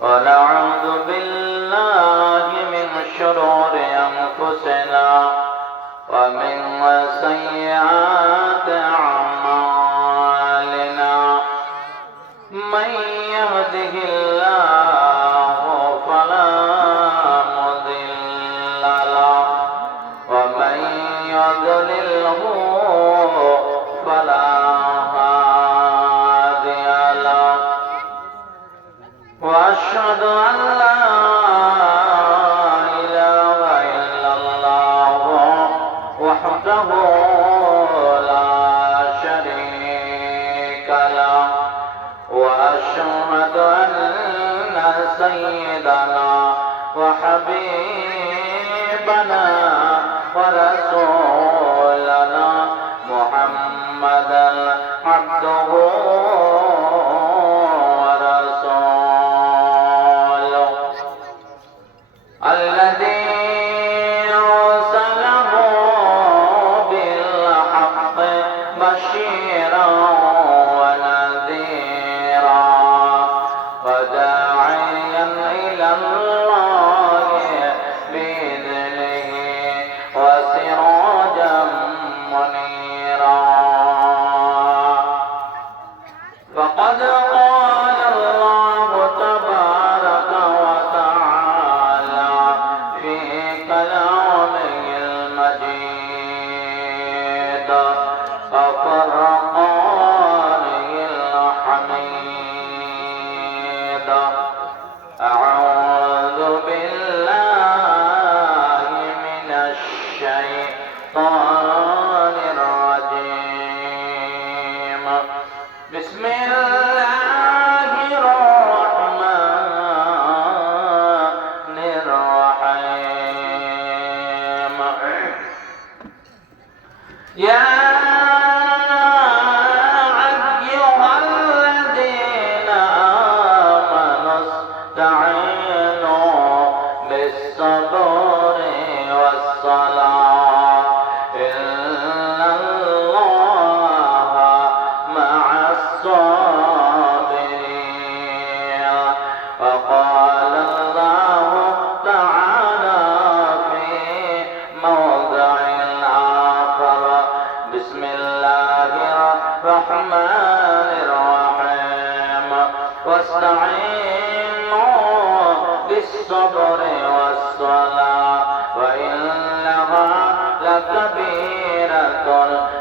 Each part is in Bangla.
ونعوذ بالله من شرور أنفسنا ومن سيئات أعمالنا من يهده الله فلا مضل له ومن يضلله فلا هادي له وأشهد أن لا إله إلا الله وحده لا شريك له وأشهد أن سيدنا وحبيبنا ورسولنا محمدا عبده الذي أرسله بالحق بشيرا ونذيرا وداعيا إلى الله بإذنه وسراجا منيرا فقد قال الله تبارك وتعالى في كلامه المجيد وفرقانه الحميد أعوذ بالله من الشيطان الرجيم بسم الله الرحمن الرحيم يا أيها الذين آمنوا استعينوا بالصبر والصلاة إن الله مع الصابرين وقال الله تعالى في موضع آخر بسم الله الرحمن الرحيم واستعينوا بالصبر والصلاة وإنها لكبيرة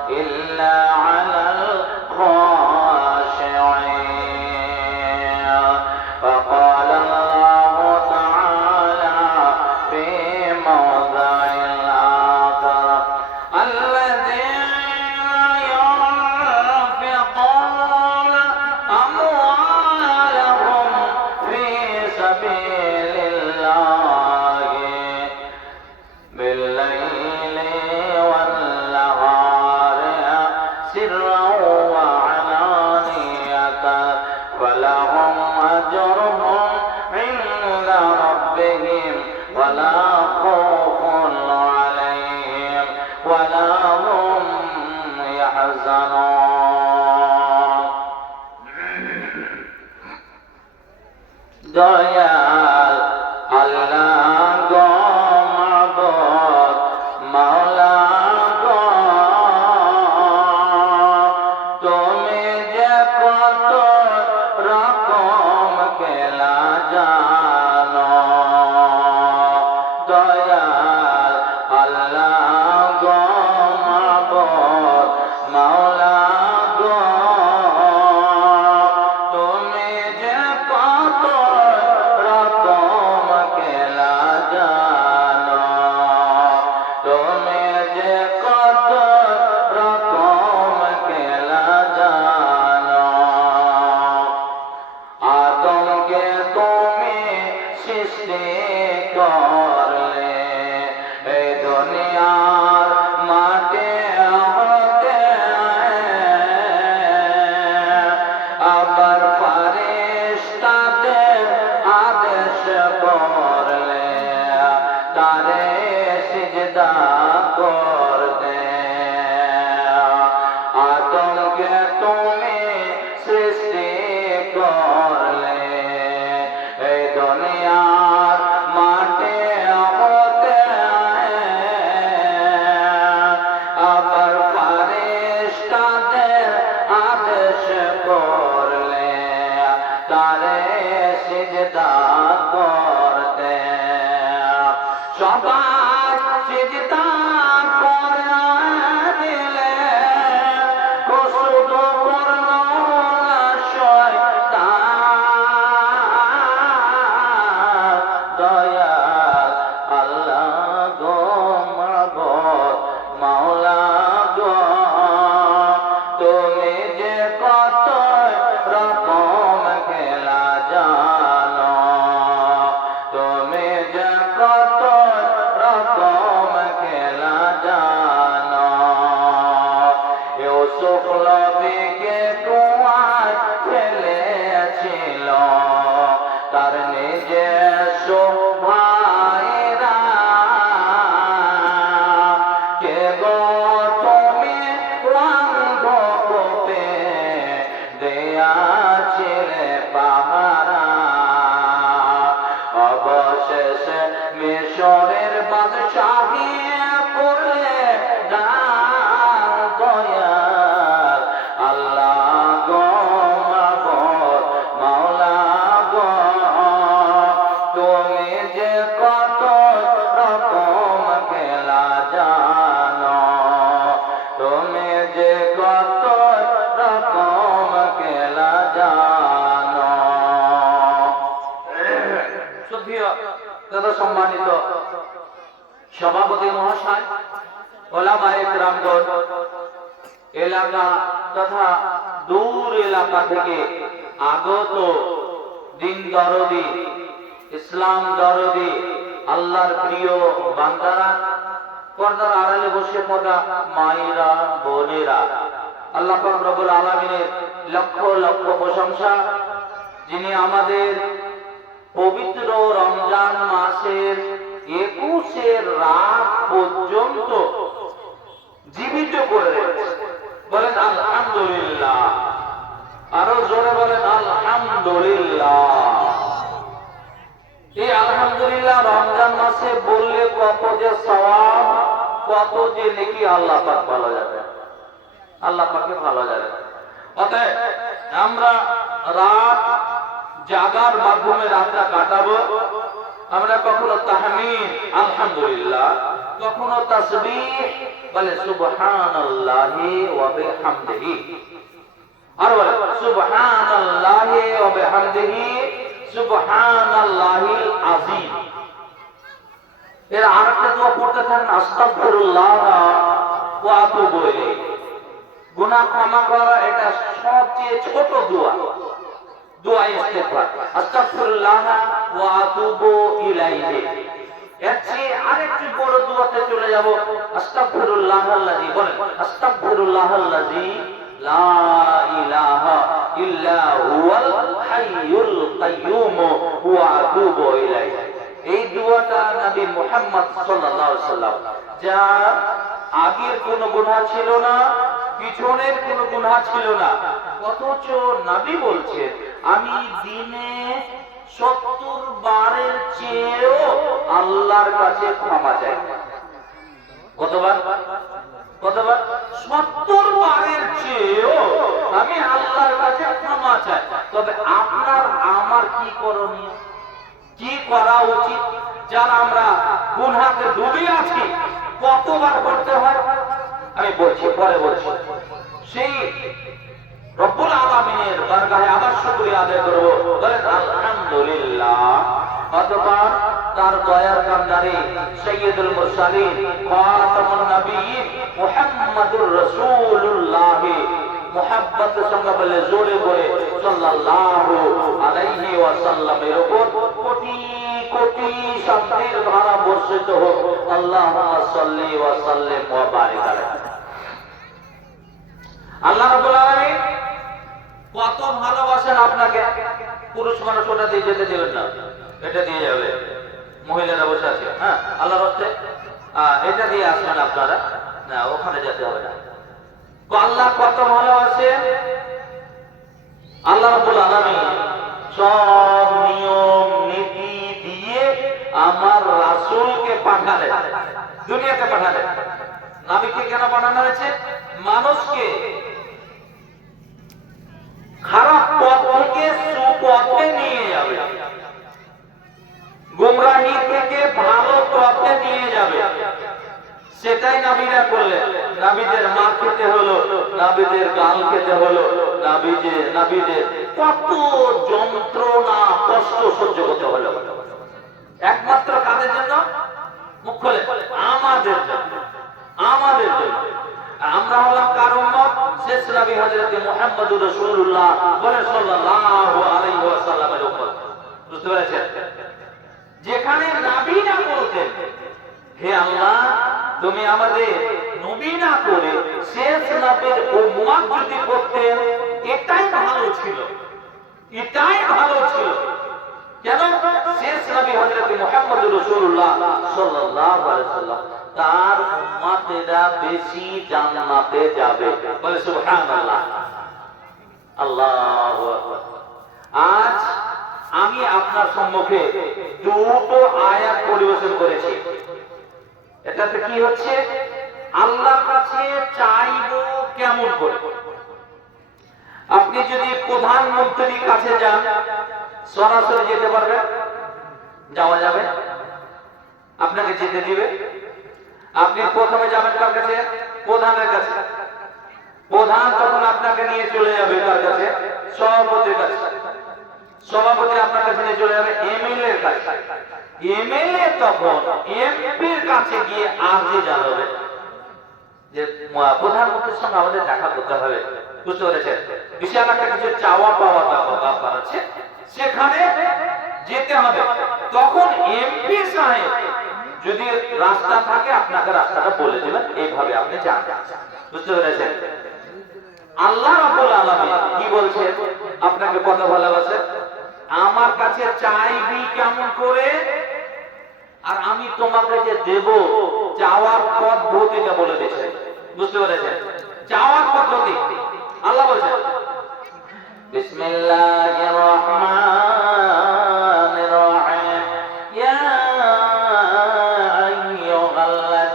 إلا على الخاشعين وقال الله تعالى في موضع آخر الذين ينفقون أموالهم في سبيل الله بالليل والنهار سرا وعلانية فلهم أجرهم عند ربهم ولا خوف عليهم ولا هم يحزنون দয়াল আল্লাহ গো মাবুদ মাওলা গো তুমি যে কত রকম খেলা জানো দয়াল আল্লাহ গো মাবুদ মাওলা গো তুমি যে কত রকম খেলা জানো তুমি যে কত রকম খেলা জানো আদমকে তুমি সৃষ্টি করলে এই দুনিয়ার মাটি হতে আবার ফারিস্তাদের আদেশ করলে তারে সিজদা করতে আদমকে তুমি সৃষ্টি কর তারে সিজদা করতে সবাই সিজদা করে দিলে শুধু করল না শয়তান দয়াল আল্লাহ গো মাবুদ মাওলা গো তুমি যে কত রকম খেলা জানো তুমি যে কত রকম খেলা জানো ইউসুফ নবীকে কুয়ায় ফেলেছিল তার নিজস্ব ভাইরা কে গো তুমি অন্ধকূপে দিয়াছিলে পাহারা অবশেষে মিশরের বাদশাহী করলে দান দয়াল আল্লাহ গো মাবুদ মাওলা গো তুমি যে কত রকম খেলা জানো তুমি যে কত রকম খেলা জানো সুপ্রিয় তথা সম্মানিত সভাপতি মহাশয় ওলামায়ে কেরামগণ এলাকা তথা দূর এলাকা থেকে আগত দিন দরদি ইসলাম দরদি আল্লাহর প্রিয় বান্দারা পর্দার আড়ালে বসে থাকা মায়েরা বোনেরা আল্লাহ পাক রব্বুল আলামিনের লক্ষ লক্ষ প্রশংসা যিনি আমাদের পবিত্র রমজান মাসের 21 রাত পর্যন্ত জীবিত করে রেখেছেন বলেন আলহামদুলিল্লাহ আরো জোরে বলেন আলহামদুলিল্লাহ এই আলহামদুলিল্লাহ রমজান মাসে বললে কত যে সওয়াব কত যে নেকি আল্লাহ পাক ভালো যাবে আল্লাহ পাকে ভালো যাবে অতএব আমরা রাত জাগার মাধ্যমে রাতটা কাটাবো আমরা কখনো তাহমিদ আলহামদুলিল্লাহ কখনো তাসবিহ বলে সুবহানাল্লাহি ওয়া বিহামদিহি আর বলে সুবহানাল্লাহি ওয়া বিহামদিহি সুবহানাল্লাহিল আযীম এর আরেকটা দোয়া পড়তে থাকেন আস্তাগফিরুল্লাহ ওয়া আতুবু ইলাইহি গুনাহ ক্ষমা করা এটা সবচেয়ে ছোট দোয়া দোয়া ইস্তেগফার আস্তাগফিরুল্লাহ ওয়া আতুবু ইলাইহি এর চেয়ে আরেকটু বড় দোয়াতে চলে যাব আস্তাগফিরুল্লাহাল্লাযী বলেন আস্তাগফিরুল্লাহাল্লাযী লা ইলাহা ইল্লা হুয়াল হাইয়ুল কাইয়্যুম ওয়া আতুবু ইলাইহি এই দোয়াটা নবী মুহাম্মদ সাল্লাল্লাহু আলাইহি সাল্লাম যার আগের কোনো গুনাহ ছিল না পিছনের কোনো গুনাহ ছিল না অথচ নবী বলছেন আমি দিনে 70 বারের চেয়েও আল্লাহর কাছে ক্ষমা চাই কতবার 70 বারের চেয়েও আমি আল্লাহর কাছে ক্ষমা চাই তবে আপনার আমার কি করণীয় কি করা উচিত যারা আমরা গুনাহে ডুবে আছি কতবার করতে হয় আমি বলছি পরে বলছি সেই রব্বুল আলামিনের বারগাহে আবার শুকরিয়া আদায় করব বলেন আলহামদুলিল্লাহ অথবা তার দয়ার কান্ডারি সাইয়্যিদুল মুরসালিন খাতামুন নবিয়্যিন মুহাম্মাদুর রাসূলুল্লাহ মুহাব্বতের সঙ্গে বলে জোরে করে সাল্লাল্লাহু আলাইহি ওয়াসাল্লামের উপর কোটি কোটি শান্তির ধারা বর্ষিত হোক আল্লাহুম্মা সাল্লি ওয়া সাল্লিম ওয়া বারিক আলাইহি আল্লাহ রাব্বুল আলামিন কত ভালোবাসেন আপনাকে পুরুষ মানুষ ওটা দিয়ে যেতে দেবেন না এটা দিয়ে যাবে মহিলারা বসে আছে হ্যাঁ আল্লাহর রাস্তে এটা দিয়ে আসবেন আপনারা না ওখানে যেতে হবে না আল্লাহ কত ভালোবাসে আল্লাহ রাব্বুল আলামিন সব নিয়ম নীতি দিয়ে আমার রাসূলকে পাঠালেন দুনিয়াতে পাঠালেন নবীকে কেন পাঠানো হয়েছে মানুষকে খারাপ পথ থেকে সুপথে সেটাই নাবিরা করলেন। নাবিদের মার খেতে হলো, নাবিদের গাল খেতে হলো, নাবিদের কত যন্ত্রণা কষ্ট সহ্য করতে হলো, একমাত্র কাদের জন্য? মুখ খোলে, আমাদের জন্য, আমাদের জন্য। আমরা হলাম কার উম্মত? শেষ নবী হযরত মুহাম্মদুর রাসূলুল্লাহ সাল্লাল্লাহু আলাইহি ওয়াসাল্লামের উম্মত। বুঝতে পেরেছেন? যেখানে নবী না বলতেন, হে আল্লাহ তুমি আমাদের নবী না করে শেষ নবীর উম্মত যদি করতেন, এটাই ভালো ছিল, এটাই ভালো ছিল। কেন? শেষ নবী হযরত মুহাম্মদুর রাসূলুল্লাহ সাল্লাল্লাহু আলাইহি ওয়াসাল্লাম, তার উম্মতেরা বেশি জান্নাতে যাবে। বলে সুবহানাল্লাহ, আল্লাহু আকবার। আজ আমি আপনার সম্মুখে দুটো আয়াত পরিবেশন করেছি। এটাতে কি হচ্ছে? আল্লাহর কাছে চাইবো কেমন করে? আপনি যদি প্রধানমন্ত্রীর কাছে যান, সরাসরি যেতে পারবেন? যাওয়া যাবে? আপনাকে যেতে দিবে? আপনি প্রথমে যাবেন কার কাছে? প্রধানের কাছে। প্রধান তখন আপনাকে নিয়ে চলে যাবে কার কাছে? সভাপতির কাছে। সভাপতি আপনার কাছে নিয়ে চলে যাবে এমএলএ এর কাছে। এমএলএ তখন এমপির কাছে গিয়ে আর্জি জানাবে যে প্রধানমন্ত্রীর সঙ্গে আমাদের দেখা করতে হবে। বুঝতে পেরেছেন? বিশাল একটা কিছু চাওয়া পাওয়া ব্যাপার আছে, সেখানে যেতে হবে। তখন এমপি সাহেব যদি রাস্তা থাকে আপনাকে রাস্তাটা বলে দেবেন, এইভাবে আপনি যান। বুঝতে পেরেছেন? আল্লাহ রাব্বুল আলামিন কি বলছে? আপনাকে কত ভালোবাসে, আমার কাছে চাইবি কেমন করে, আর আমি তোমাকে যে দেব চাওয়ার পদ্ধতিটা বলে দিয়েছে। বুঝতে পেরেছেন? চাওয়ার পদ্ধতি আল্লাহ বলছেন, বিসমিল্লাহির রহমানির রহিম, ইয়া আইয়ুহাল্লাযীনা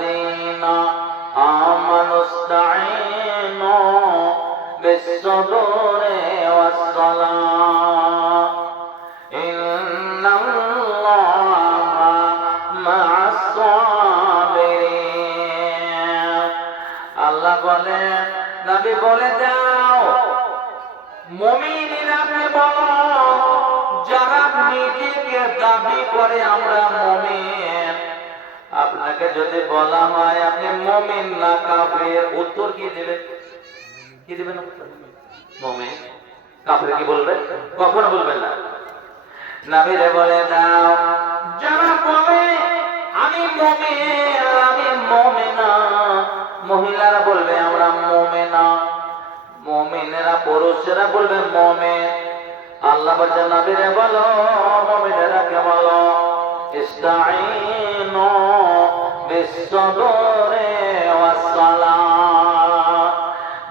আমানুস্তাঈনু বিস-সাবরি ওয়াস-সালাহ, ইন্নাল্লাহা মা'আস-সাবিরিন। আল্লাহ বলেন, নবী বলে দাও, মুমিনেরা বলো, যারা নিজেকে দাবি করে আমরা মুমিন, আপনাকে যদি বলা হয় আপনি মুমিন না কাফের, উত্তর কি দেবেন? কি দেবেন? মুমিন। কাফের কি বলবেন? কখনো বলবেন না। নবীরে বলে দাও, যারা বলে আমি মুমিন আর আমি মুমিনা, মহিলারা বলবে আমরা মুমিনা, মুমিনেরা পুরুষেরা বলবে মুমিন। আল্লাহ বলে নবীরে বলো, মুমিনেরা কে বলো, ইস্তাঈনু বিস-সাবরি ওয়াস-সালাহ।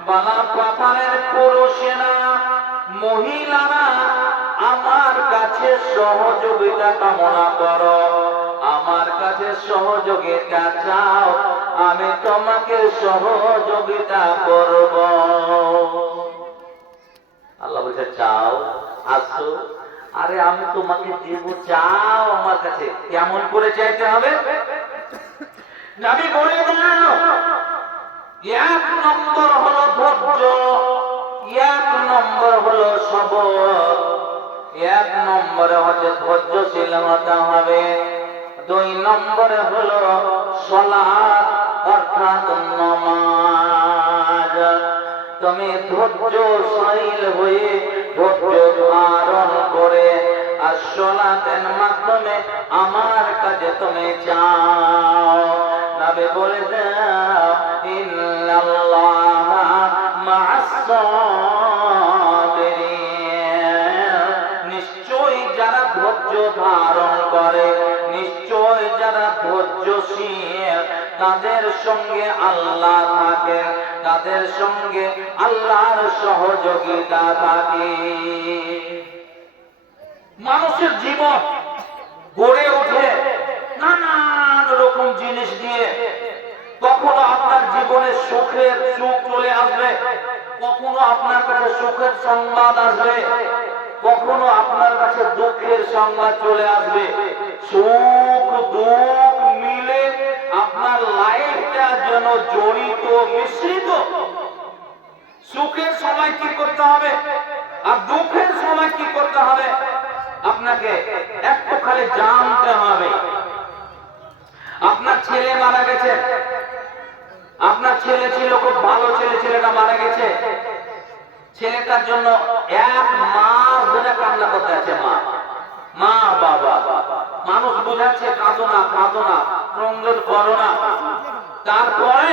বালা পাথরের পুরুষেরা মহিলারা আমার কাছে সহযোগিতা কামনা করো, আমার কাছে সহযোগিতা চাও, আমি তোমাকে সহযোগিতা করব। আল্লাহ বলছে চাও, আসো, আরে আমি তোমাকে দেব, চাও আমার কাছে। কেমন করে চাইতে হবে? নবী বলে দাও, এক নম্বর হলো ধৈর্য, এক নম্বর হলো সবর, এক নম্বরে হচ্ছে ধৈর্যশীল হতে হবে, দুই নম্বরে হলো সালাত অর্থাৎ নামাজ। তুমি ধৈর্যশীল হয়ে ধৈর্য ধারণ করে আর সালাতের মাধ্যমে আমার কাছে তুমি চাও। নবী বলে দাও, ইন্নাল্লাহা মা'আস-সাবিরিন। নিশ্চয়ই যারা ধৈর্য ধারণ করে, নিশ্চয় যারা ধৈর্যশীল, তাদের সঙ্গে আল্লাহ থাকে, তাদের সঙ্গে আল্লাহর সহযোগিতা থাকে। মানুষের জীবন গড়ে ওঠে নানান রকম জিনিস দিয়ে। কখনো আপনার জীবনে সুখের সুখ চলে আসবে, কখনো আপনার কাছে সুখের সংবাদ আসবে, কখনো আপনার কাছে দুঃখের সংবাদ চলে আসবে। সুখ দুঃখ মিলে আপনার লাইফটা যেন জড়িত মিশ্রিত। সুখের সময় কি করতে হবে আর দুঃখের সময় কি করতে হবে আপনাকে একটু খালি জানতে হবে। আপনার ছেলে মারা গেছে, আপনার ছেলে ছিল খুব ভালো ছেলে, ছেলেটা মারা গেছে, ছেলেটার জন্য 1 মাস ধরে কান্না করতে আছে মা, মা বাবা। মানুষ বোঝাচ্ছে কাঁদো না, কাঁদো না, ক্রন্দন করো না। তারপরে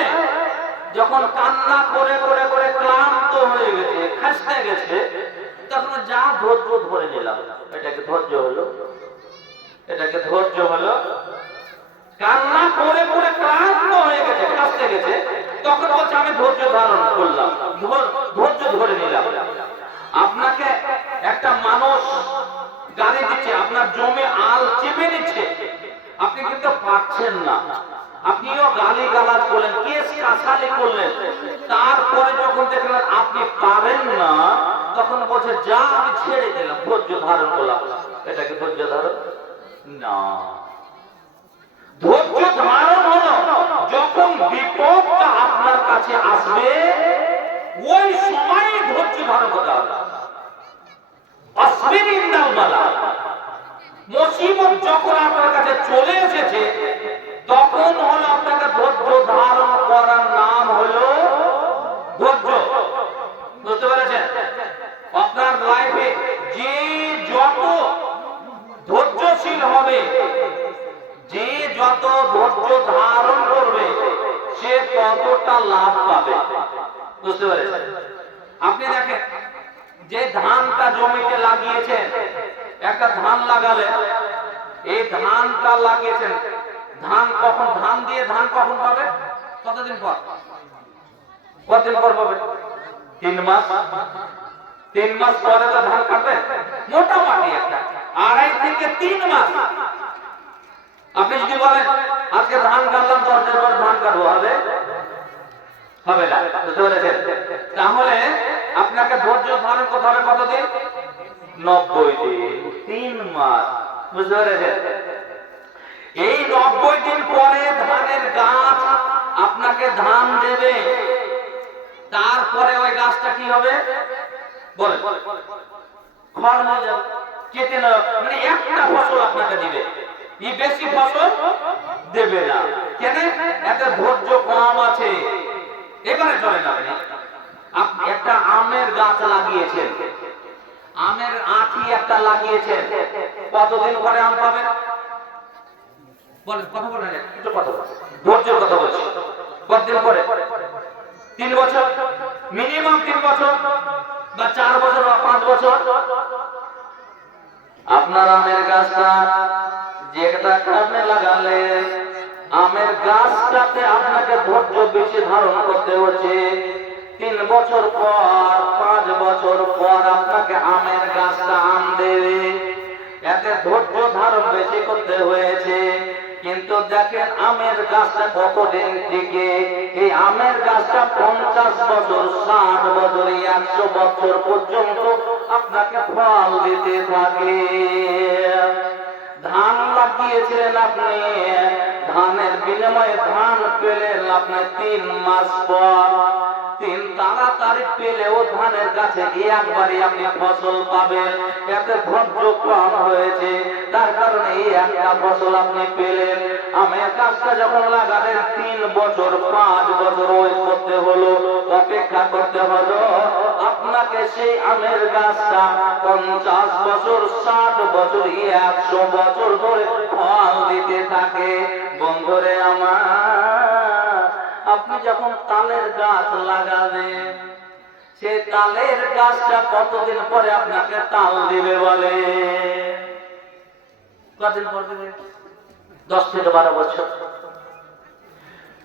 যখন কান্না করে করে করে ক্লান্ত হয়ে গেছে, খাসতে গেছে, তখন যা ধৈর্য ধরে নিলাম। এটাকে ধৈর্য হলো? এটাকে ধৈর্য হলো? কান্না করে করে ক্লান্ত হয়ে গেছে, খাসতে গেছে, তখন বলছে আমি ধৈর্য ধারণ করলাম, ধৈর্য ধরে নিলাম। আপনাকে একটা মানুষ গালি দিচ্ছে, আপনার জমি আল চেপে নিচ্ছে, আপনি কিন্তু পাচ্ছেন না, আপনিও গালি গালাজ করলেন, কেস কাছালি করলেন, তারপরে যখন দেখলেন আপনি পারেন না, তখন বলছে যা আমি ছেড়ে দিলাম, ধৈর্য ধারণ করলাম। এটাকে ধৈর্য ধারণ না। ধৈর্য ধারণ হলো যখন বিপদটা আপনার কাছে আসবে ওই সময় ধৈর্য ধারণ করতে হবে। আসবির ইন্দাল বালা, মুসিবত যখন আপনার কাছে চলে এসেছে তখন হলো আপনাকে ধৈর্য ধারণ করার নাম হলো ধৈর্য। বুঝতে পেরেছেন? আপনার লাইফে যে যত ধৈর্যশীল হবে, যে যত ধৈর্য ধারণ করবে, সে ততটা লাভ পাবে। বুঝতে পেরেছেন? আপনি দেখেন যে ধানটা জমিতে লাগিয়েছেন, একটা ধান লাগালে, এই ধানটা লাগিয়েছেন, ধান কখন, ধান দিয়ে ধান কখন পাবে? কতদিন পর? কতদিন পর পাবে? 3 মাস। 3 মাস পরে তো ধান কাটবে, মোটামুটি একটা 2.5 থেকে 3 মাস। আপনি যদি বলেন আজকে ধান কাটলাম 10 দিন পর ধান কাটবো, হবে? হবে না। বুঝতে পেরেছেন? তাহলে আপনাকে ধৈর্য ধারণ করতে হবে কতদিন? 90 দিন, 3 মাস। বুঝতে পেরেছেন? এই 90 দিন পরে ধানের গাছ আপনাকে ধান দেবে, তারপরে ওই গাছটা কি হবে বলেন? খড় হয়ে যাবে, কেটে না, মানে একটা ফসল আপনাকে দিবে, এই বেশি ফসল দেবে না। কেন? একটা ধৈর্য কম আছে। এবারে চলেন, আপনি একটা আমের গাছ লাগিয়েছেন, আমের আঁটি একটা লাগিয়েছেন, কতদিন পরে আম পাবেন বলেন? কথা বলেন, একটু কথা বলেন, ধৈর্যের কথা বলছি। কতদিন পরে? 3 বছর, মিনিমাম 3 বছর বা 4 বছর বা 5 বছর। আপনার আমের গাছটা যেটা কারণে লাগালে, আমের গাছটাতে আপনাকে ধৈর্য বেশি ধারণ করতে হচ্ছে। 3 বছর পর, 5 বছর পর আপনাকে আমের গাছটা আম দেবে, এতে ধৈর্য ধারণ বেশি করতে হয়েছে। কিন্তু দেখেন আমের গাছটা কতদিন টিকে? এই আমের গাছটা 50 বছর, 60 বছর, 100 বছর পর্যন্ত আপনাকে ফল দিতে থাকে। ধান লাগিয়েছিলেন আপনি, ধানের বিনিময়ে ধান পেলেন আপনি 3 মাস পর, 3 তাড়াতাড়ি পেলেও ধানের কাছে একবারে আপনি ফসল পাবেন, এতে ধৈর্য কম হয়েছে, তার কারণে এই একটা ফসল আপনি পেলেন। আমের গাছটা যখন লাগালেন 3 বছর, 5 বছর ওয়েট করতে হলো, অপেক্ষা করতে হলো, আপনাকে সেই আমের গাছটা 50 বছর, 60 বছর, 100 বছর ধরে ফল দিতে থাকে। বন্ধুরে আমার, আপনি যখন তালের গাছ লাগাবেন, সেই তালের গাছটা কতদিন পরে আপনাকে তাল দিবে বলে? কতদিন পর দিবে? 10 থেকে 12 বছর।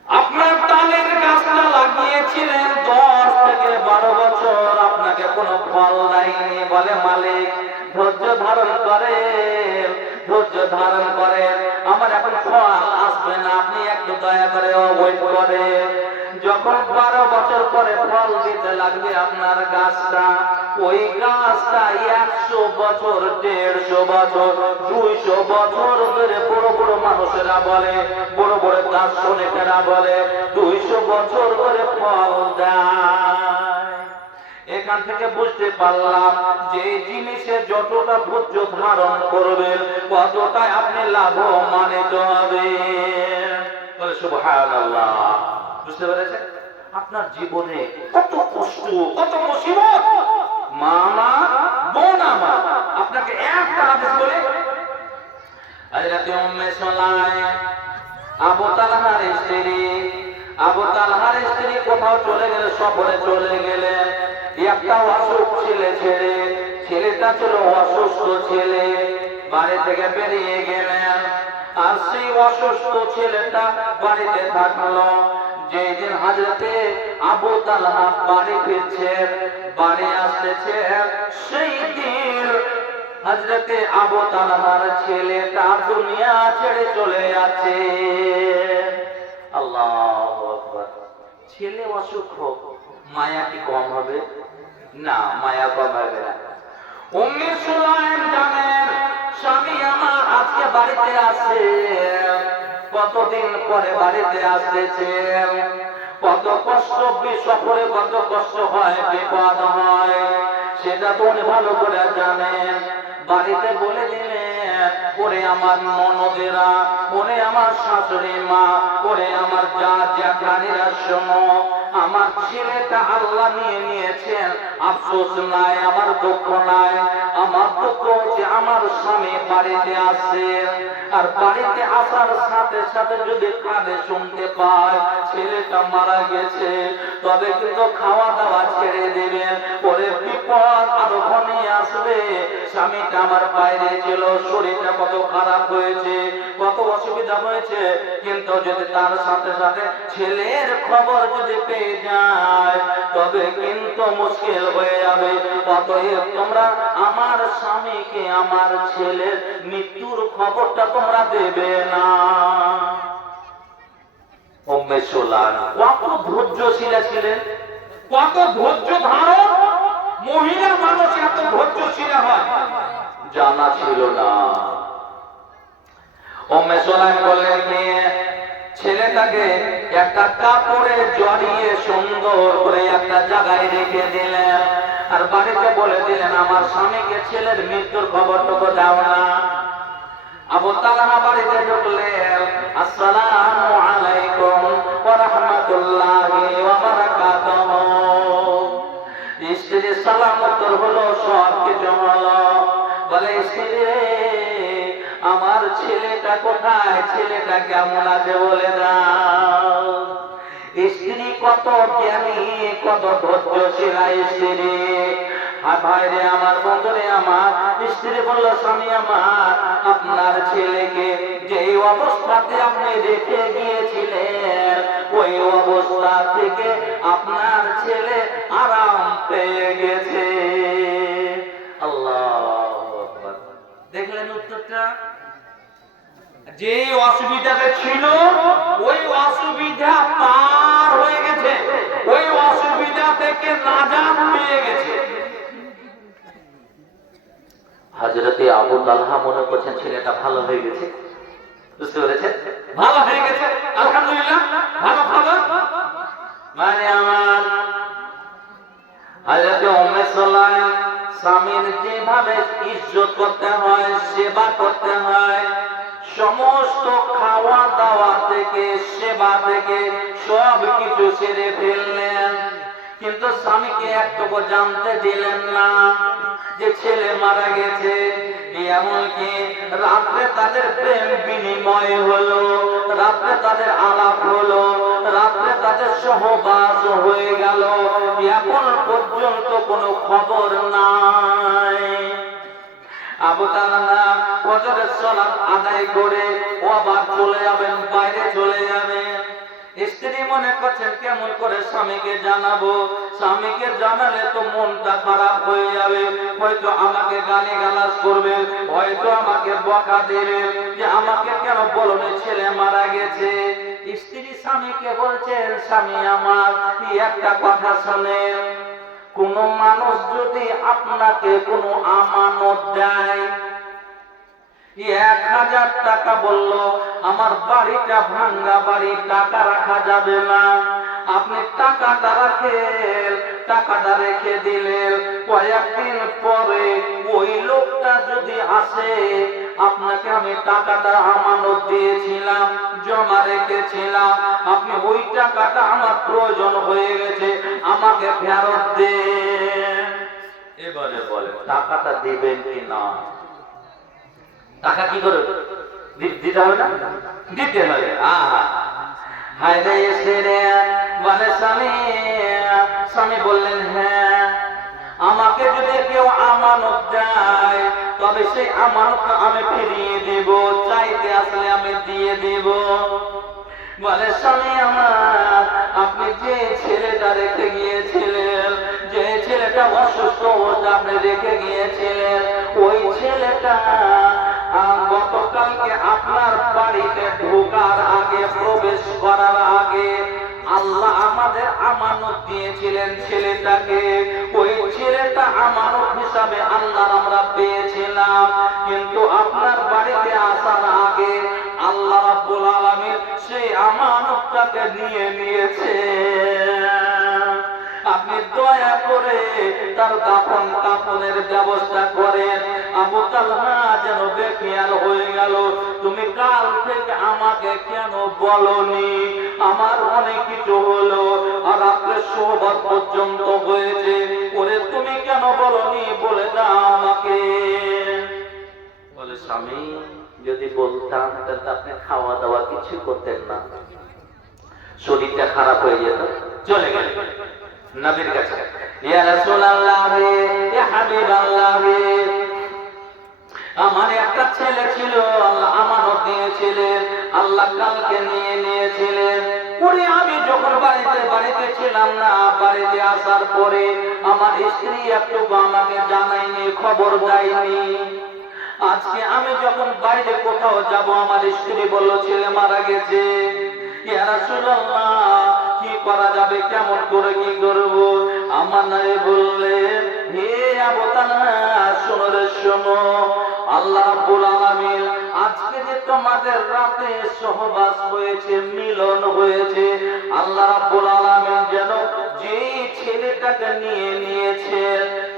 আপনার তালের গাছটা লাগিয়েছিলেন 10 থেকে 12 বছর, আপনাকে কোনো ফল দেয়নি, বলে মালিক ধৈর্য ধারণ করেন, ধৈর্য ধারণ করেন, আমার এখন ফল আসবে না, আপনি একটু দয়া করে ওয়েট করেন। যখন 12 বছর পরে ফল দিতে লাগবে আপনার গাছটা, ওই গাছটা 100 বছর 150 বছর 200 বছর ধরে বড় বড় মানুষেরা বলে, বড় বড় দার্শনিকেরা বলে 200 বছর ধরে ফল দেয়। এখান থেকে বুঝতে পারলাম যে জিনিসে যতটা ধৈর্য ধারণ করবেন ততটাই আপনি লাভবান্বিত হবেন। বলে সুবহানাল্লাহ। বুঝতে পেরেছেন? আপনার জীবনে কত কষ্ট, কত মুসিবত, মা আমার, বোন আমার, আপনাকে একটা হাদিস বলে, হযরত উম্মে সুলাইম আবু তালহার স্ত্রী, আবু তালহার স্ত্রী কোথাও চলে গেলে, সফরে চলে গেলেন, একটা অসুখ ছেলে ছেড়ে, ছেলেটা ছিল অসুস্থ ছেলে, বাড়ি থেকে বেরিয়ে গেলেন। আর সেই অসুস্থ ছেলেটা বাড়িতে থাকলো। যেদিন হযরতে আবু তালহা বাড়ি ফিরছেন, বাড়ি আসতেছেন, সেই দিন হযরতে আবু তালহার ছেলেটা দুনিয়া ছেড়ে চলে যাচ্ছে। আল্লাহু আকবার। ছেলে অসুখ হোক, মায়া কি কম হবে? না, মায়া কম হবে না। উম্মে সুলাইম জানেন স্বামী আমার আজকে বাড়িতে আসছে, কতদিন পরে বাড়িতে আসতেছে, কত কষ্ট, সফরে কত কষ্ট হয়, বিপদ হয়, সেটা তো উনি ভালো করে জানেন। বাড়িতে বলে দিলেন, ওরে আমার ননদেরা, ওরে আমার শাশুড়ি মা, ওরে আমার জ্যাঠানিরা, শোনো, আমার ছেলেটা আল্লাহ নিয়ে নিয়েছেন, আফসোস নাই, আমার দুঃখ নাই। আমার দুঃখ হচ্ছে আমার স্বামী বাড়িতে আসেন, আর বাড়িতে আসার সাথে সাথে যদি কানে শুনতে পায় ছেলেটা মারা গেছে, তবে কিন্তু খাওয়া দাওয়া ছেড়ে দেবেন, পরে বিপদ আরো ঘনিয়ে আসবে। স্বামীটা আমার বাইরে ছিল, শরীরটা কত খারাপ হয়েছে, কত অসুবিধা হয়েছে, কিন্তু যদি তার সাথে সাথে ছেলের খবর যদি পেয়ে যায় তবে কিন্তু মুশকিল হয়ে যাবে। অতএব তোমরা আমার স্বামীকে, আমার ছেলের মৃত্যুর খবরটা তোমরা দেবে না। উম্মে সুলাইম কত ধৈর্যশীল ছিলেন, কত ধৈর্য ধারণ। মহিলা মানুষ এত ধৈর্যশীল হয় জানা ছিল না। উম্মে সুলাইম বললেন কি, ছেলেটাকে একটা কাপড়ে জড়িয়ে সুন্দর করে একটা জায়গায় রেখে দিলেন, আর বাড়িতে বলে দিলেন আমার স্বামীকে ছেলের মৃত্যুর খবরটুকু দাও না। আবু তালহা বাড়িতে ঢুকলেন, আসসালামু আলাইকুম ওয়া রাহমাতুল্লাহি ওয়া বারাকাতুহু। স্ত্রী সালাম উত্তর হলো, সব কিছু হলো। বলে স্ত্রী, আমার ছেলেটা কোথায়, ছেলেটা কেমন আছে বলে দাও। স্ত্রী কত জ্ঞানী, কত ধৈর্যশীলা স্ত্রী। আর ভাইরে আমার, বন্ধুরে আমার, স্ত্রী বলল, স্বামী আমার, আপনার ছেলেকে যে অবস্থাতে আপনি রেখে গিয়েছিলেন ওই অবস্থা থেকে আপনার ছেলে আরাম পেয়ে গেছে। আল্লাহু আকবার। দেখলেন উত্তরটা? যে অসুবিধাটা ছিল ওই অসুবিধা পার হয়ে গেছে, ওই অসুবিধা থেকে নাজাত পেয়ে গেছে। হযরতে আবু তালহা মনে করছেন ছেলেটা ভালো হয়ে গেছে। বুঝতে পেরেছেন? ভালো হয়ে গেছে, আলহামদুলিল্লাহ, ভালো খবর। মানে আমার হযরতে উম্মে সুলাইম স্বামীর যেভাবে ইজ্জত করতে হয়, সেবা করতে হয়, সমস্ত খাওয়া দাওয়া থেকে, সেবা থেকে সব কিছু ছেড়ে ফেললেন। কিন্তু স্বামীকে একটুকু জানতে দিলেন না যে ছেলে মারা গেছে। এমনকি রাত্রে তাদের প্রেম বিনিময় হলো, রাত্রে তাদের আলাপ হলো, রাত্রে তাদের সহবাস হয়ে গেল, এখন পর্যন্ত কোনো খবর নাই। আবু তালহা ফজরের সালাত আদায় করে ও আবার চলে যাবেন, বাইরে চলে যাবেন। স্ত্রী মনে করছেন কেমন করে স্বামীকে জানাবো, স্বামীকে জানালে তো মনটা খারাপ হয়ে যাবে, হয়তো আমাকে গালিগালাজ করবে, হয়তো আমাকে বকা দেবে যে আমাকে কেন বলনি ছেলে মারা গেছে। স্ত্রী স্বামীকে বলছেন, স্বামী আমার, একটা কথা শোনেন, কোন মানুষ যদি আপনাকে কোনো আমানত দেয়, 1000 টাকা বলল, আমার বাড়িটা ভাঙ্গা বাড়ি, টাকা রাখা যাবে না, আপনি টাকাটা রাখেন, টাকাটা রেখে দিলেন, কয়েকদিন পরে ওই লোকটা যদি আসে, আপনাকে আমি টাকাটা আমানত দিয়েছিলাম, জমা রেখেছিলাম, আপনি ওই টাকাটা আমার প্রয়োজন হয়ে গেছে, আমাকে ফেরত দেন। এবারে বলে টাকাটা দিবেন কি না? টাকা কি করে দিতে হবে না? দিতে হবে। হায় রে এসে রে বলে স্বামী বললেন, হ্যাঁ, আমাকে যদি কেউ আমানত দেয় তবে সেই আমানত আমি ফিরিয়ে দেব, চাইতে আসলে আমি দিয়ে দেব। বলে স্বামী আমার, আপনি যে ছেলেটা রেখে গিয়েছিলেন, যে ছেলেটা অসুস্থ অবস্থা আপনি রেখে গিয়েছিলেন, ওই ছেলেটা গতকালকে আপনার বাড়িতে ঢোকার আগে, প্রবেশ করার আগে আল্লাহ আমাদের আমানত দিয়েছিলেন ছেলেটাকে, ওই ছেলেটা আমানত হিসাবে আল্লাহ আমরা পেয়েছিলাম, কিন্তু আপনার বাড়িতে আসার আগে আল্লাহ রাব্বুল আলামিন সেই আমানতটাকে নিয়ে নিয়েছে। আপনি দয়া করে তার দাফন কাফনের ব্যবস্থা করেন। আবু তালহা যেন বেখেয়াল হয়ে গেল, তুমি কাল থেকে আমাকে কেন বলনি? আমার অনেক কিছু হলো, আর আপনার সোহবত পর্যন্ত হয়েছে, ওরে তুমি কেন বলনি, বলে দাও আমাকে। বলে স্বামী, যদি বলতাম তাহলে আপনি খাওয়া দাওয়া কিছু করতেন না, শরীরটা খারাপ হয়ে যেত, চলে গেল নবীর কাছে, ইয়া রাসূলুল্লাহ রে, ইয়া হাবিবাল্লাহ রে, আমার একটা ছেলে ছিল, আল্লাহ আমানত দিয়েছিলেন, আল্লাহ কালকে নিয়ে নিয়েছিলেন। পরে আমি যখন বাড়িতে ছিলাম না, বাড়িতে আসার পরে আমার স্ত্রী একটু আমাকে জানায়নি, খবর দেয়নি। আজকে আমি যখন বাইরে কোথাও যাব, আমার স্ত্রী বলল ছেলে মারা গেছে। ইয়া রাসূলুল্লাহ, কি করা যাবে, কেমন করে কি করব? আমার নবী বললেন, হে আবু তালহা, শোনো রে শোনো, আল্লাহ রাব্বুল আলামিন আজকে যে তোমাদের রাতে সহবাস হয়েছে, মিলন হয়েছে, আল্লাহ রাব্বুল আলামিন যেন যেই ছেলেটাকে নিয়ে নিয়েছে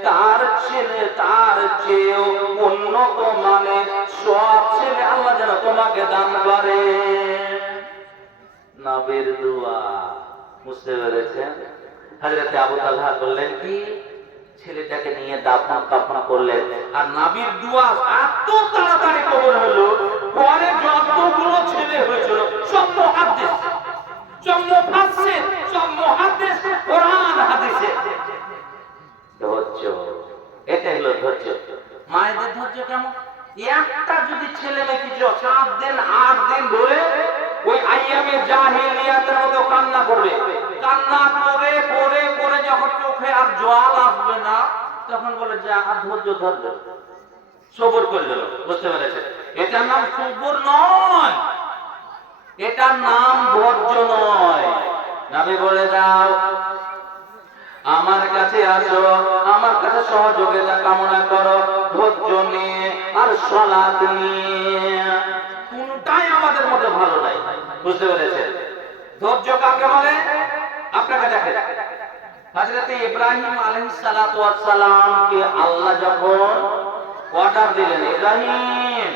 তার ছেলে, তার চেয়েও উন্নত মানের সব ছেলে আল্লাহ যেন তোমাকে দান করে। নবীর দোয়া, বুঝতে পেরেছেন? হযরত আবু তালহা বললেন কি, ছেলেটাকে নিয়ে দাফন কাফন করলেন, আর নবীর দোয়া এত তাড়াতাড়ি কবুল হলো, পরে যতগুলো ছেলে হয়েছিল সব মুহাদ্দিস, সব মুফাসসির, সব মুহাদ্দিস, কোরআন হাদিসে। ধৈর্য, এটা হলো ধৈর্য। মায়েদের ধৈর্য কেমন? একটা যদি ছেলে মেয়ে কিছু 7 দিন 8 দিন ধরে ওই আইয়ামে জাহিলিয়াতের মতো কান্না করবে, কান্না করে করে করে যখন চোখে আর জল আসবে না, তখন বলে যে আর ধৈর্য ধরবে, সবর করে দিল। বুঝতে পেরেছে? এটার নাম সবর নয়, এটার নাম ধৈর্য নয়। নবী বলে দাও, আমার কাছে আসো, আমার কাছে সহযোগিতা কামনা করো, ধৈর্য নিয়ে আর সালাত নিয়ে। কোনটাই আমাদের মধ্যে ভালো নাই। বুঝতে পেরেছেন? ধৈর্য কাকে বলে? আপনাকে দেখেন, হযরত ইব্রাহিম আলাইহিস সালাতু ওয়াস সালাম কে আল্লাহ যখন অর্ডার দিলেন, ইব্রাহিম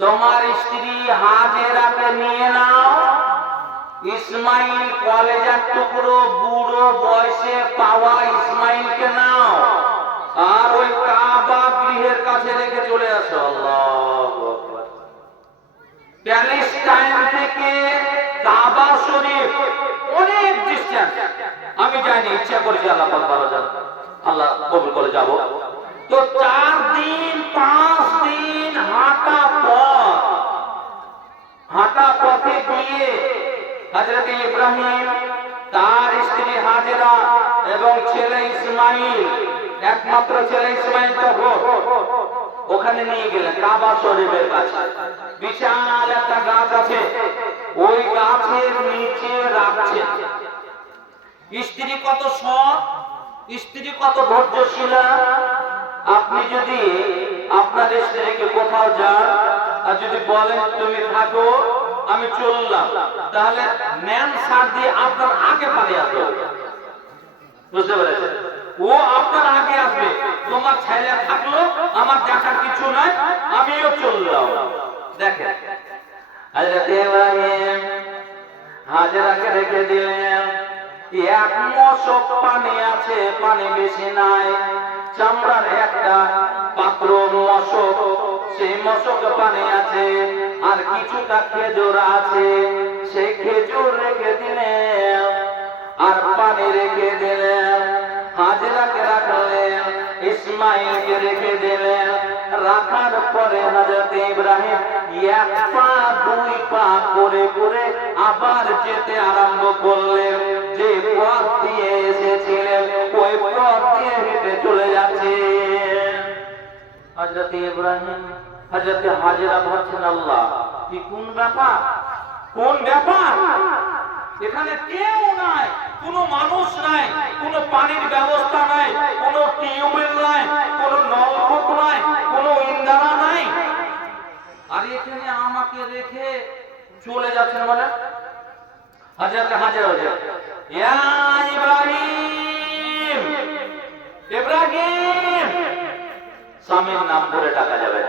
তোমার স্ত্রী হাজেরাকে নিয়ে নাও, ইসমাইল কলেজার টুকরো বুড়ো বয়সে পাওয়া ইসমাইলকে নাও, আর ওই কাবা গৃহের কাছে রেখে চলে আসো। আল্লাহু আকবার। প্যালেস্টাইন থেকে কাবা শরীফ অনেক ডিসটেন্স, আমি যাইনি, ইচ্ছা করেছি, আল্লাহ পাক ভালো জানেন, আল্লাহ কবুল করে যাব। তো 4 দিন 5 দিন হাঁটা পথে গিয়ে হযরত ইব্রাহিম, তার স্ত্রী হাজেরা এবং ছেলে ইসমাইল, একমাত্র ছেলে ইসমাইল তখন ওখানে নিয়ে গেলেন কাবা শরীফের কাছে। বিশাল একটা গাছ আছে, ওই গাছের নিচে রাখছেন। স্ত্রী কত সৎ, স্ত্রী কত ধৈর্যশীলা। আপনি যদি আপনার স্ত্রীকে কোথাও যান আর যদি বলেন তুমি থাকো আমি চললাম, তাহলে ম্যান সার দিয়ে আপনার আগে পালিয়ে আসবে। বুঝতে পেরেছেন? ও আপনার আগে আসবে, তোমার ছেলে থাকলো আমার দেখার কিছু নাই, আমিও চললাম। দেখেন হযরত ইব্রাহিম হাজেরাকে রেখে দিলেন, এক মশক পানি আছে, পানি বেশি নাই, চামড়ার একটা পাত্র মশক, সেই মশকে পানি আছে, আর কিছুটা খেজুর আছে, সেই খেজুর রেখে দিলেন আর পানি রেখে দিলেন। হাজেরাকে রাখলেন, ইসমাইলকে রেখে দিলেন। রাখার পরে হযরত ইব্রাহিম এক পা দুই পা করে করে আবার যেতে আরম্ভ করলেন। যে পথ দিয়ে এসেছিলেন ওই পথ দিয়ে হেঁটে চলে যাচ্ছেন। হযরত ইব্রাহিম হযরত হাজেরা ভাবছেন, আল্লাহ কি কোন ব্যাপার, কোন ব্যাপার, এখানে কেউ নাই, কোনো মানুষ নাই, কোনো পানির ব্যবস্থা নাই, কোনো টিউবওয়েল নাই, কোনো নলকূপ নাই, কোনো ইন্দারা নাই, আর এখানে আমাকে রেখে চলে যাচ্ছেন মানে? হযরত হাজেরা বলেন, ইয়া ইব্রাহিম, ইব্রাহিম, স্বামীর নাম ধরে ডাকা যাবে,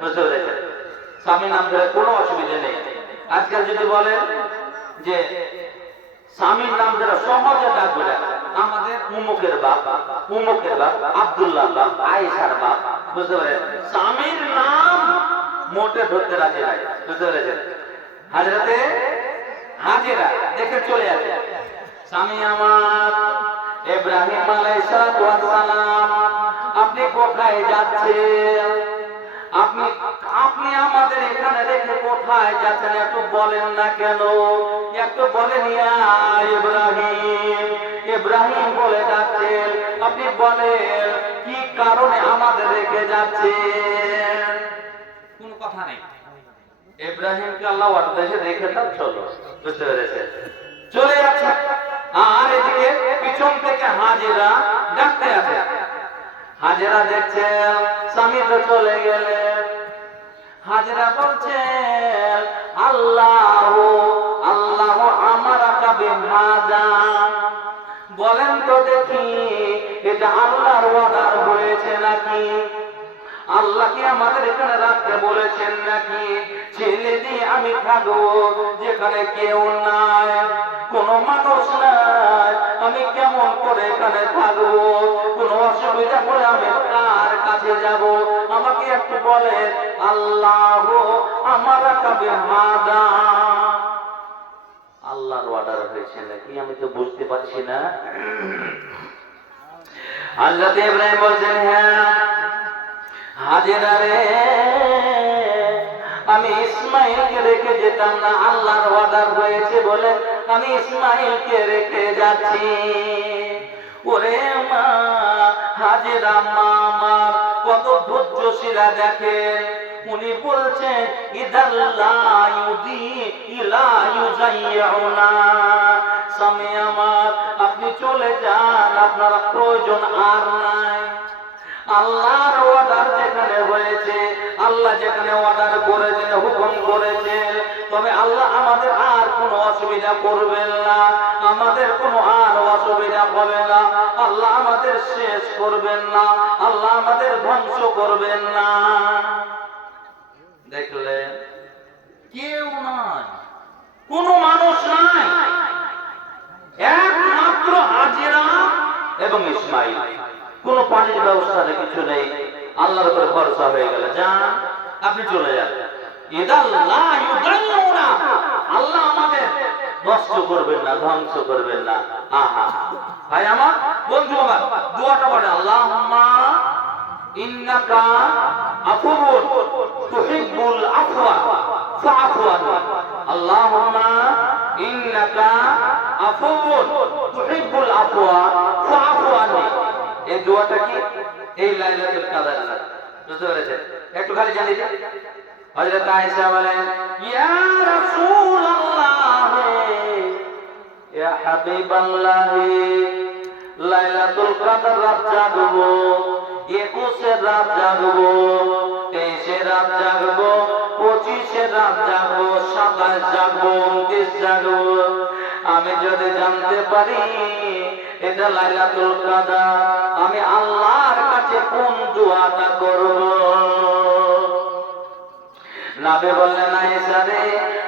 বুঝতে পেরেছেন? স্বামীর নাম ধরে কোনো অসুবিধা নেই। আজকাল যদি বলেন যে স্বামীর নাম ধরে সহজে ডাকবে, আমাদের উমুকের বাপ, উমুকের বাপ, আব্দুল্লাহ বাপ, আয়েশার বাপ, বুঝতে পারেন? স্বামীর নাম মোটে ধরতে রাজি নাই, বুঝতে পেরেছেন? হযরতে হাজেরা দেখে চলে আসে, স্বামী আমার ইব্রাহিম আলাইহিস সালাম, আপনি কোথায় যাচ্ছেন? আপনি আমাদের এখানে রেখে কোথায় যাচ্ছেন একটু বলেন না কেন? একটু বলেন ইয়া ইব্রাহিম, ইব্রাহিম বলে ডাকছেন, আপনি বলেন কি কারণে আমাদের রেখে যাচ্ছেন? কোন কথা নেই। ইব্রাহিমকে আল্লাহ ওয়াদাতে রেখে দাও, চলো, বুঝতে পেরেছেন? চলে যাচ্ছে, আর এদিকে পিছন থেকে হাজেরা ডাকতে আছে। হাজেরা দেখছেন স্বামী তো চলে গেলেন। হাজেরা বলছেন, আল্লাহ আল্লাহ আমারাকা বিহাযা, বলেন তো দেখি এটা আল্লাহর ওয়াদা হয়েছে নাকি? আল্লাহ কি আমাদের এখানে রাখতে বলেছেন নাকি? ছেলে দিয়ে আমি থাকবো যেখানে কেউ নাই, কোনো মানুষ নাই, আমি কেমন করে এখানে থাকবো? কোনো অসুবিধা হলে আমি কার কাছে যাব? আমাকে একটু বলেন। আল্লাহ আমারা কাবে মাদা, আল্লাহর অর্ডার হয়েছে নাকি আমি তো বুঝতে পারছি না। হযরত ইব্রাহিম বলছেন, হ্যাঁ হাজেরা রে, আমি ইসমাইলকে রেখে যেতাম না, আল্লাহর অর্ডার হয়েছে বলে আমি ইসমাইলকে রেখে যাচ্ছি। ওরে মা হাজেরা, মা আমার কত ধৈর্যশীলা দেখেন। উনি বলছেন, ইদাল্লা ইউদি ইলা ইউজাইউনা, স্বামী আমার আপনি চলে যান, আপনার প্রয়োজন আর নাই। আল্লাহর অর্ডার যেখানে হয়েছে, আল্লাহ যেখানে অর্ডার করেছেন, হুকুম করেছেন, তবে আল্লাহ আমাদের আর কোনো অসুবিধা করবেন না, আমাদের কোনো আর অসুবিধা হবে না, আল্লাহ আমাদের শেষ করবেন না, আল্লাহ আমাদের ধ্বংস করবেন না। দেখলেন, কেউ নাই, কোনো মানুষ নাই, একমাত্র হাজেরা এবং ইসমাইল। কোন পানির ব্যবস্থা নেই, কিছু নেই, আল্লাহর উপরে ভরসা হয়ে গেল, যান আপনি চলে যান। আল্লাহ আমাদের নষ্ট করবেন না, ধ্বংস করবেন না। আহা ভাই আমার, বন্ধু আমার, দোয়াটা পড়ে, আল্লাহুম্মা ইন্নাকা আফুউন তুহিব্বুল আফওয়া ফাআফু আন্না, আল্লাহুম্মা ইন্নাকা আফুউন তুহিব্বুল আফওয়া ফাআফু আন্না। এই দোয়াটা কি? এই লাইলাতুল কদর, বুঝতে পেরেছেন? একটু খালি জানিয়ে দিন। হযরত আয়েশা বলেন, ইয়া রাসূলুল্লাহ, ইয়া হাবিবাল্লাহ, লাইলাতুল কদর রাত জাগবো, 21 রাত জাগবো, 23 রাত জাগবো, 25 রাত জাগবো, 27 জাগবো, 29 জাগবো। আমি যদি জানতে পারি এটা লাইলাতুল কদর, আমি আল্লাহর কাছে কোন দোয়াটা করব? নবী বললেন, আয়েশা রে,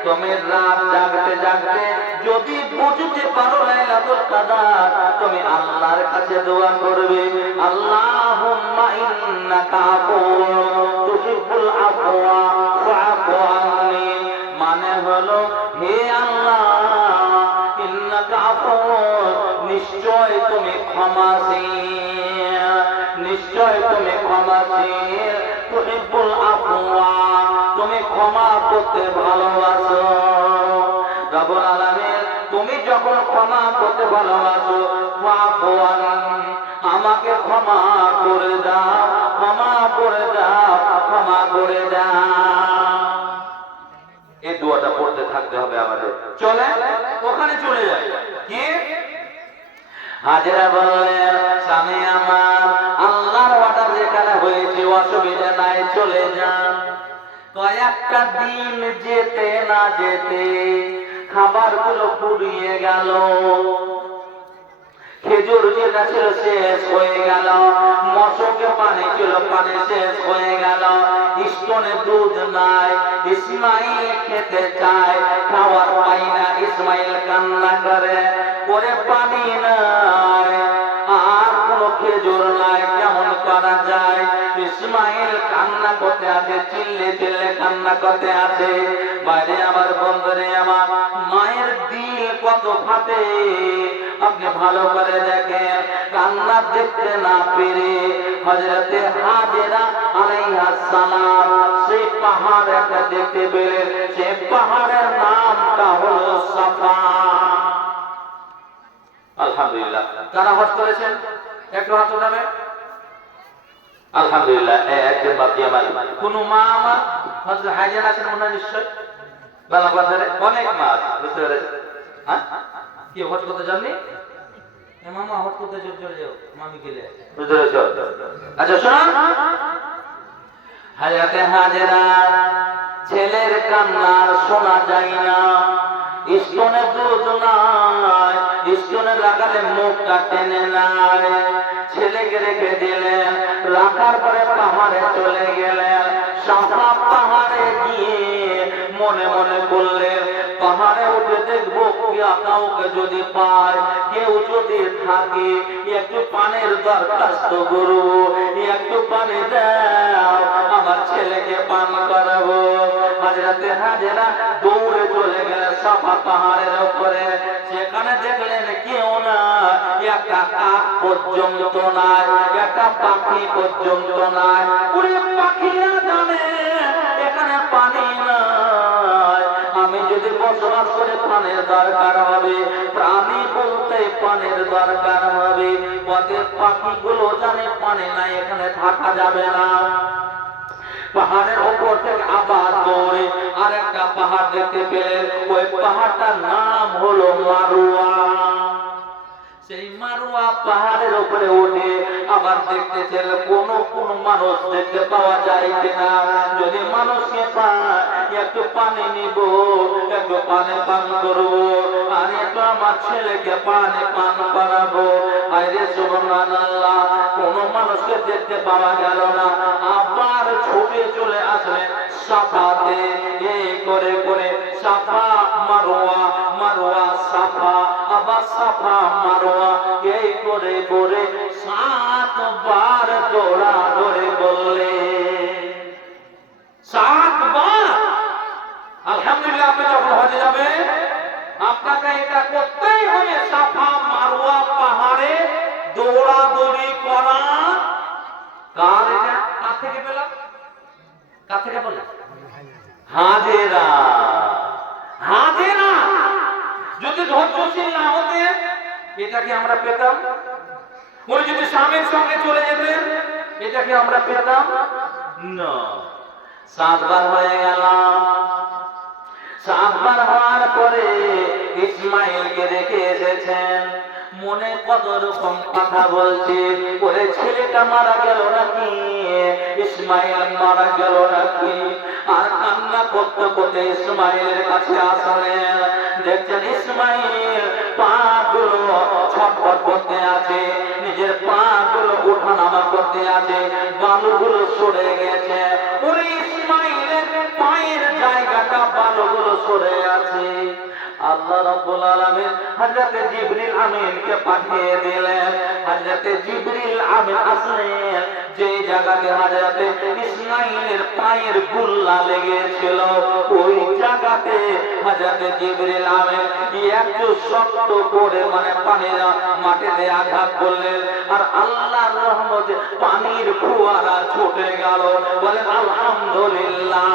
তুমি রাত জাগতে জাগতে যদি বুঝতে পারো লাইলাতুল কদর, তুমি আল্লাহর কাছে দোয়া করবে, আল্লাহুম্মা ইন্নাকা আফুউন তুহিব্বুল আফওয়া ফাআফু আন্নি। মানে হলো, হে আল্লাহ, ইন্নাকা আফুউন, নিশ্চয় তুমি ক্ষমাশীল, নিশ্চয় তুমি ক্ষমাশীল, তুহিব্বুল আফওয়া, তুমি ক্ষমা করতে ভালোবাসো। রব্বুল আলামিন, তুমি যখন ক্ষমা করতে ভালোবাসো, ফাআফু আন্নি, আমাকে ক্ষমা করে দাও, ক্ষমা করে দাও, ক্ষমা করে দাও। এই দোয়াটা পড়তে থাকতে হবে আমাদের। চলে ওখানে চলে যাই। কি? হাজেরা বললেন, স্বামী আমার, আল্লাহর অর্ডার যেখানে হয়েছে অসুবিধা নাই, চলে যান। কয়েকটা দিন যেতে না যেতে খাবারগুলো ফুরিয়ে গেল, খেজুর যেটা ছিল শেষ হয়ে গেল, মশকে পানি ছিল পানি শেষ হয়ে গেল, স্তনে দুধ নাই। ইসমাইল খেতে চায়, খাওয়ার পাই না। ইসমাইল কান্না করে, ওরে পানি নাই আর কোনো খেজুর নাই, কেমন করা যায়? ইসমাইল কান্না করতে আছে, চিল্লে চিল্লে কান্না করতে আছে। বাইরে আমার বন্ধুরে আমার, মায়ের দিল কত ফাটে আপনি ভালো করে দেখেন। কান্না দেখতে না পেরে হযরতে হাজেরা আলাইহিস সালাম সেই পাহাড় একটা দেখতে পেলেন। সেই পাহাড়ের নামটা হলো সাফা। আলহামদুলিল্লাহ, কারা হজ করেছেন একটু হাত উঠাবেন। আলহামদুলিল্লাহ, একজন বাকি আমার কোন মা আমার হযরত হাজেরা আছেন মনে নিশ্চয় বাংলাদেশে অনেক মা আছে, বুঝতে পেরেছেন? হ্যাঁ, কি হজ করতে যাননি? মামা হজ করতে চলে যাও, মামি গেলে বুঝতে পেরেছো? আচ্ছা শুনুন, হযরতে হাজেরা ছেলের কান্না শোনা যায় না, স্তনে দুধ নাই, স্তনে লাগালে মুখটা টেনে নাই। ছেলেকে রেখে দিলেন, রাখার পরে পাহাড়ে চলে গেলেন। সাফা পাহাড়ে গিয়ে মনে মনে বললেন, পাহাড়ে উঠে দেখবো কাউকে যদি পায়, কেউ যদি থাকে, একটু পানির দরখাস্ত করবো, একটু পানি দাও, আমার ছেলেকে পান করাবো। হযরতে হাজেরা দৌড়ে চলে গেলেন সাফা পাহাড়ের উপরে। সেখানে দেখলেন কেউ না, একটা কাক পর্যন্ত নাই, একটা পাখি পর্যন্ত নাই। ওরে পাখিরা জানে এখানে পানি নাই, আমি যদি বসবাস করে পানির দরকার হবে, প্রাণী বলতে পানির দরকার হবে। ওদের পাখিগুলো জানে পানি নাই, এখানে থাকা যাবে না। পাহাড়ের উপর থেকে আবার দৌড়ে আরেকটা পাহাড় দেখতে পেলেন। ওই পাহাড়টার নাম হলো মারুয়া। সেই মারুয়া পাহাড়ের উপরে উঠে আবার দেখতেছেন কোন মানুষ দেখতে পাওয়া যায় কিনা। যদি মানুষকে পায়, একটু পানি নিব, একটু পানি পান করবো, আর একটু আমার ছেলেকে পানি পান করাবো। আরে সুবহানাল্লাহ, কোন মানুষকে দেখতে পাওয়া গেল না। আবার ছুটে চলে আসলেন সাফাতে। এই করে করে সাফা মারওয়া, মারওয়া সাফা, আবার সাফা মারওয়া, এই করে করে 7 বার দৌড়া ধরে বললে 7 বার। আলহামদুলিল্লাহ, আপনি যখন হজে যাবেন আপনাকে এটা করতেই হবে, সাফা মারওয়া পাহাড়ে দৌড়াদৌড়ি করা। কার এটা? কার থেকে পেলাম? কার থেকে বললাম? হাজেরা। হাজেরা যদি ধৈর্যশীল না হতেন, এটাকে আমরা পেতাম? উনি যদি স্বামীর সঙ্গে চলে যেতেন, এটাকে আমরা পেতাম না। 7 বার হয়ে গেল। 7 বার হওয়ার পরে ইসমাইলকে রেখে এসেছেন। মনে কত রকম কথা বলছে, ওরে ছেলেটা মারা গেল নাকি, ইসমাইল মারা গেল নাকি। আর কান্না করতে করতে ইসমাইলের কাছে আসলেন, দেখছেন ইসমাইল পা গুলো ছটফট করতে আছে, নিজের পা গুলো ওঠানামা করতে আছে, বালুগুলো সরে গেছে। ওরে ইসমাইলের পায়ের জায়গাটা বালুগুলো সরে আছে। আল্লাহ রাব্বুল আলামিন হযরতে জিবরিল আমিনকে পাঠিয়ে দিলেন। হযরতে জিবরিল আমিন আসলেন যে জায়গাতে হযরতে ইসমাইলের পায়ের গুল্লা লেগেছিল, ওই জায়গাতে হযরতে জিবরিল আমিন একটু শক্ত করে পানির মাটিতে আঘাত করলেন, আর আল্লাহর রহমতে পানির ফোয়ারা ছুটে গেল। বলেন আলহামদুলিল্লাহ।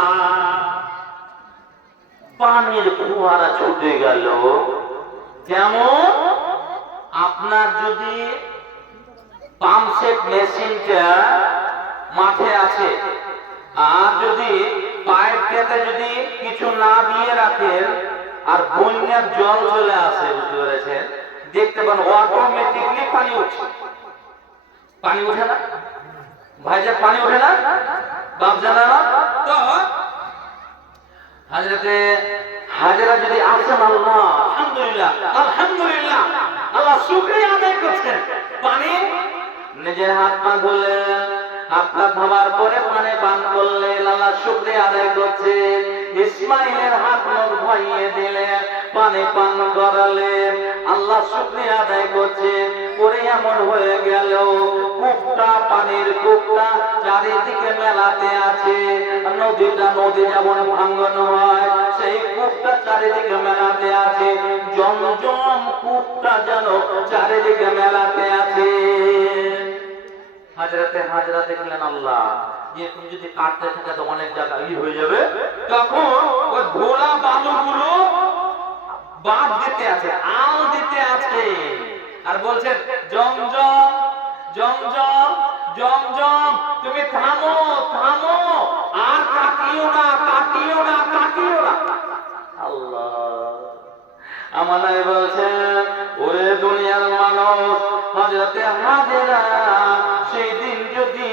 পানির ফোয়ারা ছুটে গেল। যেমন আপনার যদি পাম্পসেট মেশিনটা মাঠে আছে, আর যদি পাইপটাতে যদি কিছু না দিয়ে রাখেন আর বন্যার জল চলে আসে, বুঝতে পেরেছেন, দেখতে পান অটোমেটিকলি পানি উঠছে। পানি উঠে না ভাইজান, পানি উঠে না বাপ জানা না। তো হযরতে হাজেরা যদি আসেন, আল্লাহ আলহামদুলিল্লাহ আলহামদুলিল্লাহ, আল্লাহ শুকরিয়া আদায় করছেন, পানি নিজের হাত পা ধুলেন, হাত পা ধোয়ার পরে পানি পান করলেন, আল্লাহ শুকরিয়া আদায় করছেন। ইসমাইলের হাত মুখ ধুইয়ে দিলেন, পানি পান করালেন, আল্লাহ শুকরিয়া আদায় করছেন। পরে এমন হয়ে গেল কূপটা, পানির কূপটা চারিদিকে মেলাতে আছে। নদীটা নদী যেমন ভাঙন হয়, সেই কূপটা চারিদিকে মেলাতে আছে। জমজম কূপটা যেন চারিদিকে মেলাতে আছে। হাজরাতে হাজরা দেখলেন, আল্লাহ যে তুমি যদি কাটতে থাকে তো অনেক জায়গা হয়ে যাবে। তখন ওই ঘোড়া বালুগুলো বাদ দিতে আছে, আল দিতে আছে, আর বলছেন জমজম জমজম জমজম, তুমি থামো থামো, আর কাটিও না কাটিও না কাটিও না। আল্লাহ আমায় বলছেন, ওরে দুনিয়ার মানুষ, হযরতে হাজেরা সেই দিন যদি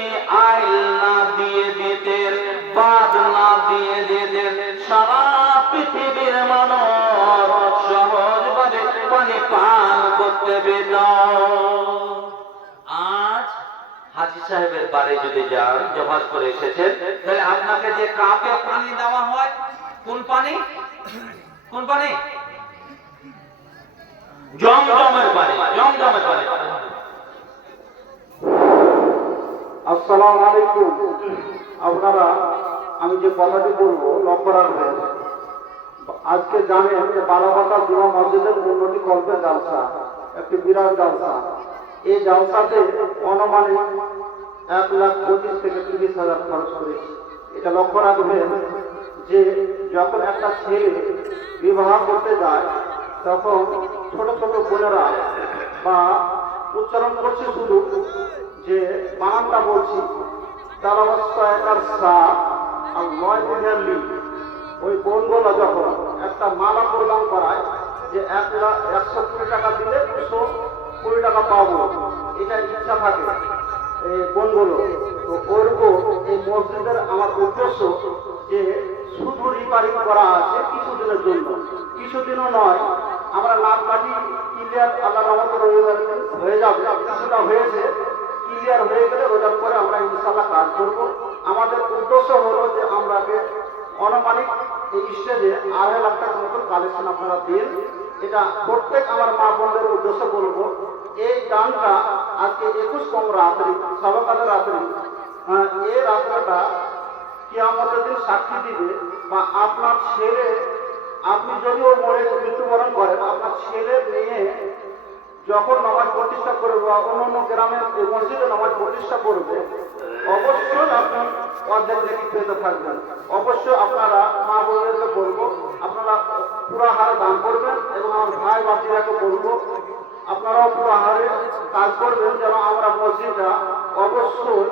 আইল না দিয়ে দিতেন, বাদ না দিয়ে দিতেন, সারা পৃথিবীর মানুষ সহজভাবে পানি পান করতে পেত। আজ হাজী সাহেবের বাড়ি যদি যান, জমাত করে এসেছেন, তাহলে আপনাকে যে কাপে পানি দেওয়া হয়, কোন পানি? কোন পানি? জমজমের পানি, জমজমের পানি। আসসালামু আলাইকুম। আপনারা আমি যে কথাটি বলবো লক্ষ্য রাখবেন। আজকে জানেন যে বালাবাতা জুমা মসজিদের উন্নতি কল্পে জালসা, একটি বিরাট জালসা। এই জালসাতে অনুমানিক 1,25,000 থেকে 30,000 খরচ করেছি। এটা লক্ষ্য রাখবেন যে যখন একটা ছেলে বিবাহ করতে যায়, তখন ছোট ছোট বোনেরা বা উচ্চারণ করছে শুধু যে বানানটা বলছি, তার অবস্থা একার সা আর 9 দিনের লি, ওই বোনগুলো যখন একটা মালা প্রদান করায় যে 120 টাকা দিলে 220 টাকা পাবো, এটা ইচ্ছা থাকে এই বোনগুলো। তো ওরকম এই মসজিদের আমার উদ্দেশ্য যে শুধু রিপারিং করা আছে কিছুদিনের জন্য, কিছুদিনও নয়, আমরা নাটকাটি ক্লিয়ার আল্লাহ রহমতে হয়ে যাবে, কিছুটা হয়েছে, ক্লিয়ার হয়ে গেলে ওটার পরে আমরা ইনশাআল্লাহ কাজ করব। আমাদের উদ্দেশ্য হলো যে আমরাকে অনুমানিক এই স্টেজে 2.5 লাখ টাকার মতন কালেকশন আপনারা দিন। এটা প্রত্যেক আমার মা বোনদের উদ্দেশ্য বলবো। এই গানটা আজকে 21 রাত্রি, সবকালের রাত্রি, এই রাত্রটা কিয়ামতের দিন সাক্ষী দিবে। বা আপনার ছেলে, আপনি যদিও মৃত্যুবরণ করেন, আপনার ছেলে মেয়ে যখন নামাজ প্রতিষ্ঠা করবে বা অন্য গ্রামের মসজিদে নামাজ প্রতিষ্ঠা করবে, অবশ্যই আপনি অর্ধেক দেখি পেতে থাকবেন। অবশ্যই আপনারা মা বোনদেরকে বলবো, আপনারা পুরা হারে দান করবেন, এবং আমার ভাই বাতিরাকে বলবো আপনারাও পুরা হারে কাজ করবেন, যেন আমরা মসজিদটা অবশ্যই